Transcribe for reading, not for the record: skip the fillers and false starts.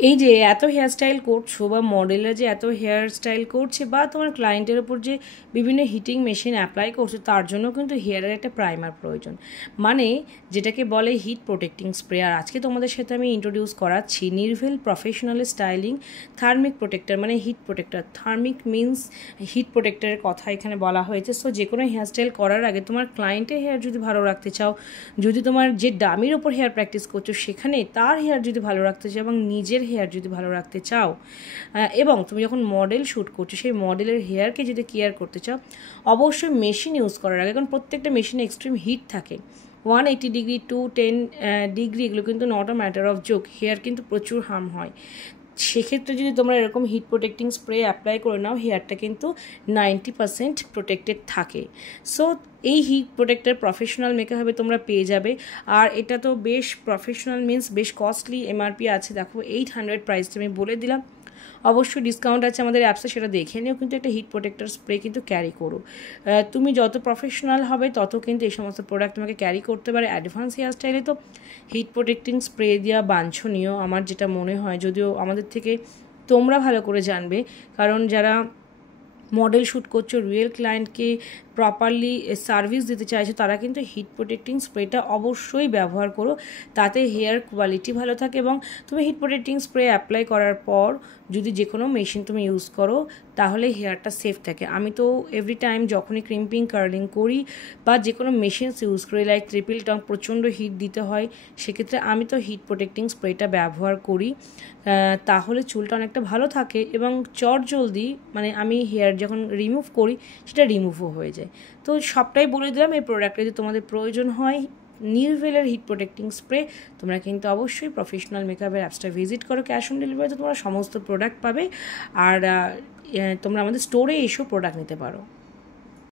এই যে এত হেয়ার স্টাইল করছো বা মডেলরা যে এত হেয়ার স্টাইল করছে বা তোমার ক্লায়েন্টের ওপর যে বিভিন্ন হিটিং মেশিন অ্যাপ্লাই করছে, তার জন্য কিন্তু হেয়ারের একটা প্রাইমার প্রয়োজন, মানে যেটাকে বলে হিট প্রোটেক্টিং স্প্রে। আর আজকে তোমাদের সাথে আমি ইন্ট্রোডিউস করাচ্ছি Nirvel professional styling thermic protector, মানে heat protector. Thermic means heat প্রোটেক্টরের কথা এখানে বলা হয়েছে। সো যে কোনো হেয়ার স্টাইল করার আগে তোমার ক্লায়েন্টের হেয়ার যদি ভালো রাখতে চাও, যদি তোমার যে ডামির ওপর হেয়ার প্র্যাকটিস করছো সেখানে তার হেয়ার যদি ভালো রাখতে চাও এবং নিজের হেয়ার যদি ভালো রাখতে চাও, এবং তুমি যখন মডেল শ্যুট করছো সেই মডেলের হেয়ারকে যদি কেয়ার করতে চাও, অবশ্যই মেশিন ইউজ করার আগে, কারণ প্রত্যেকটা মেশিনে এক্সট্রিম হিট থাকে, 180 ডিগ্রি টু 10 ডিগ্রি, এগুলো কিন্তু not a matter of joke, hair কিন্তু প্রচুর হার্ম হয়। সেক্ষেত্রে যদি তোমরা এরকম হিট প্রোটেক্টিং স্প্রে অ্যাপ্লাই করে নাও, হেয়ারটা কিন্তু 90% প্রোটেক্টেড থাকে। সো এই হিট প্রোটেক্টর প্রফেশনাল মেকআপে তোমরা পেয়ে যাবে। আর এটা তো বেশ প্রফেশনাল মিনস বেশ কস্টলি, এমআরপি আছে দেখো 800 প্রাইসটা আমি বলে দিলাম। অবশ্যই ডিসকাউন্ট আছে আমাদের অ্যাপসে, সেটা দেখে নিও। কিন্তু একটা হিট প্রোটেক্টর স্প্রে কিন্তু ক্যারি করো। তুমি যত প্রফেশনাল হবে তত কিন্তু এই সমস্ত প্রোডাক্ট তোমাকে ক্যারি করতে পারে। অ্যাডভান্স হেয়ার স্টাইলে তো হিট প্রোটেক্টিং স্প্রে দেওয়া বাঞ্ছনীয় আমার যেটা মনে হয়, যদিও আমাদের থেকে তোমরা ভালো করে জানবে, কারণ যারা মডেল শ্যুট করছো, রিয়েল ক্লায়েন্টকে প্রপারলি সার্ভিস দিতে চাইছো, তারা কিন্তু হিট প্রোটেক্টিং স্প্রেটা অবশ্যই ব্যবহার করো। তাতে হেয়ার কোয়ালিটি ভালো থাকে এবং তুমি হিট প্রোটেক্টিং স্প্রে অ্যাপ্লাই করার পর যদি যে কোনো মেশিন তুমি ইউজ করো তাহলে হেয়ারটা সেফ থাকে। আমি তো এভরি টাইম যখনই ক্রিম্পিং কার্লিং করি বা যে কোনো মেশিনস ইউজ করি, লাইক ট্রিপল টং, প্রচণ্ড হিট দিতে হয়, সেক্ষেত্রে আমি তো হিট প্রোটেক্টিং স্প্রেটা ব্যবহার করি। তাহলে চুলটা অনেকটা ভালো থাকে এবং চটজলদি, মানে আমি হেয়ার যখন রিমুভ করি সেটা রিমুভও হয়ে যায়। তো সবটাই বলে দিলাম। এই প্রোডাক্টটা যদি তোমাদের প্রয়োজন হয়, নিরভেলের হিট প্রোটেক্টিং স্প্রে, তোমরা কিন্তু অবশ্যই প্রফেশনাল মেকআপের অ্যাপসটা ভিজিট করো। ক্যাশ অন ডেলিভারিতে তোমরা সমস্ত প্রোডাক্ট পাবে। আর তোমরা আমাদের স্টোরে এসেও প্রোডাক্ট নিতে পারো।